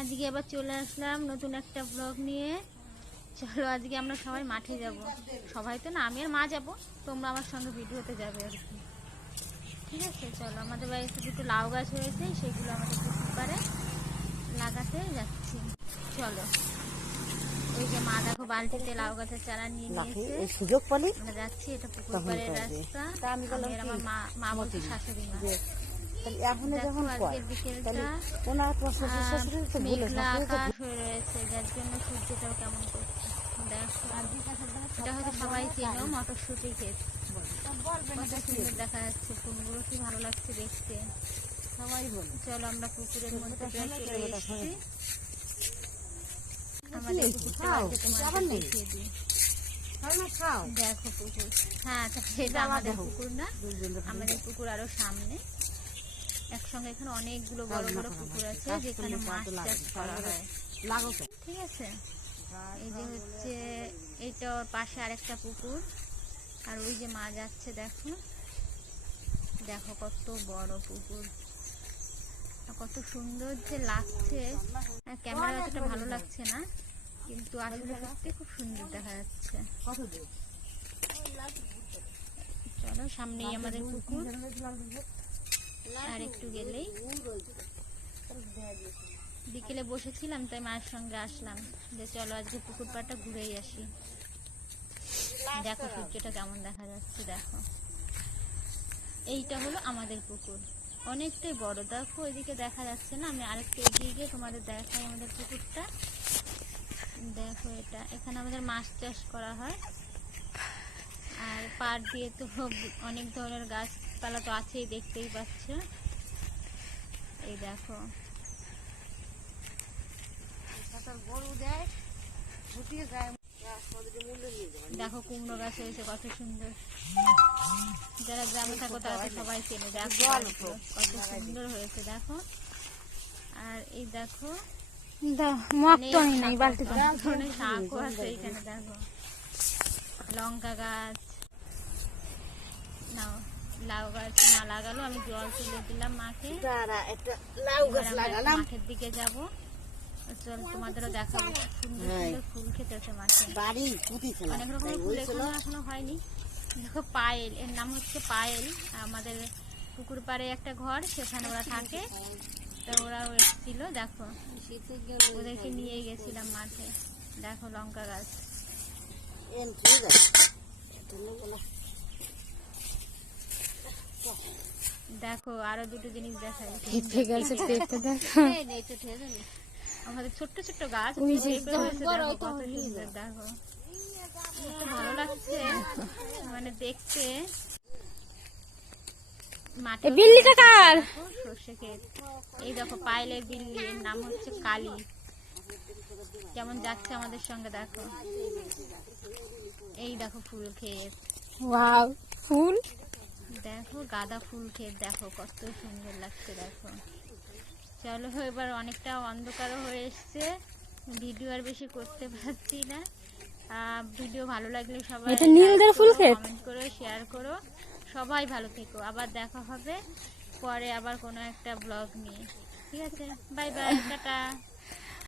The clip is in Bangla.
আজকে আবার চলে আসলাম নতুন একটা ব্লগ নিয়ে। চলো আজকে আমরা সবাই মাঠে যাব। সবাই তো না, আমি আর মা যাব, তোমরা আমার সঙ্গে ভিডিওতে যাবে আর কি। ঠিক আছে, চলো। আমাদের বাড়িতে দুটো লাউ গাছ হয়েছে, সেগুলো আমাদের পুকুর পাড়ে লাগাতে যাচ্ছি। চলো। ওই যে মা দেখো বালতিতে লাউ গাছের চারা নিয়ে নিয়েছে, সুযোগ পালি আমরা যাচ্ছি। এটা পুকুর পাড়ের রাস্তা। আমি আর আমার মা বলছে শাশুড়ি মা। দেখো আজকের বিকেলটা মেঘলা আকাশ হয়ে রয়েছে, যার জন্য সূর্যটাও কেমন করছে। দেখো এটা হয়তো সবাই চেনো, মটরশুঁটি ক্ষেত। কত সুন্দর দেখা যাচ্ছে, ফুলগুলো কি ভালো লাগছে দেখতে। চলো আমরা পুকুরের মধ্যে প্রায় চলে এসেছি। আমাদের পুকুরটা তোমাদের দেখিয়ে দিই। দেখো পুকুর, হ্যাঁ এটা আমাদের পুকুর না, আমাদের পুকুর আরো সামনে। একসঙ্গে এখানে অনেকগুলো বড় বড় পুকুর আছে, যেখানে মাছ চাষ করা হয়। ঠিক আছে, এই যে হচ্ছে এইটা, ওর পাশে আরেকটা পুকুর। আর ওই যে মাছ যাচ্ছে, দেখো দেখো কত বড় পুকুর, কত সুন্দর যে লাগছে। ক্যামেরা অতটা ভালো লাগছে না, কিন্তু আসলে সত্যি খুব সুন্দর দেখা যাচ্ছে। চলো, সামনেই আমাদের পুকুর, আর একটু গেলেই। বিকেলে বসেছিলাম, তাই মায়ের সঙ্গে আসলাম যে চলো আজকে পুকুর পাড়টা ঘুরেই আসি। দেখো সূর্যটা কেমন দেখা যাচ্ছে। দেখো এইটা হলো আমাদের পুকুর, অনেকটাই বড়। দেখো এদিকে দেখা যাচ্ছে না, আমি আরেকটু এগিয়ে গিয়ে তোমাদের দেখাই আমাদের পুকুরটা। দেখো এটা, এখানে আমাদের মাছ চাষ করা হয়। আর পাড় দিয়ে তো অনেক ধরনের গাছপালা তো আছেই, দেখতেই পাচ্ছ। এই দেখো দেখো কুমড়ো গাছ হয়েছে কত সুন্দর। যারা গ্রামে থাকো তারা তো সবাই চেনে। দেখো কত সুন্দর হয়েছে, দেখো। আর এই দেখো শাকও আছে এইখানে। দেখো লঙ্কা গাছ, নাও লাউ গাছ না লাগালো, আমি জল তুলে দিলাম মাকে। মাঠের দিকে যাব, চল তোমাদেরও দেখাবো। সুন্দর সুন্দর ফুল খেতেছে মাঠে, অনেক রকমের ফুল এখনো হয়নি। দেখো পায়েল, এর নাম হচ্ছে পায়েল। আমাদের পুকুর পাড়ে একটা ঘর, সেখানে ওরা থাকে, তো ওরাও এসেছিল। দেখো ওদেরকে নিয়ে গেছিলাম মাঠে। দেখো লঙ্কা গাছ, দেখো আরো দুটো জিনিস দেখাই। আমাদের ছোট্ট ছোট্ট গাছ, কত সুন্দর। দেখো ভালো লাগছে মানে দেখতে। মাঠে সর্ষে ক্ষেত। এই দেখো পায়েলের বিল্লি, এর নাম হচ্ছে কালী, কেমন যাচ্ছে আমাদের সঙ্গে। দেখো এই দেখো ফুল ক্ষেত, ফুল দেখো গাঁদা ফুল ক্ষেত, দেখো কত সুন্দর লাগছে। দেখো চলো, এবার অনেকটা অন্ধকারও হয়ে এসছে, ভিডিও আর বেশি করতে পারছি না। ভিডিও ভালো লাগলে সবাই কমেন্ট করো, শেয়ার করো। সবাই ভালো থেকো, আবার দেখা হবে পরে আবার কোনো একটা ব্লগ নিয়ে। ঠিক আছে, বাই বাই, টাটা।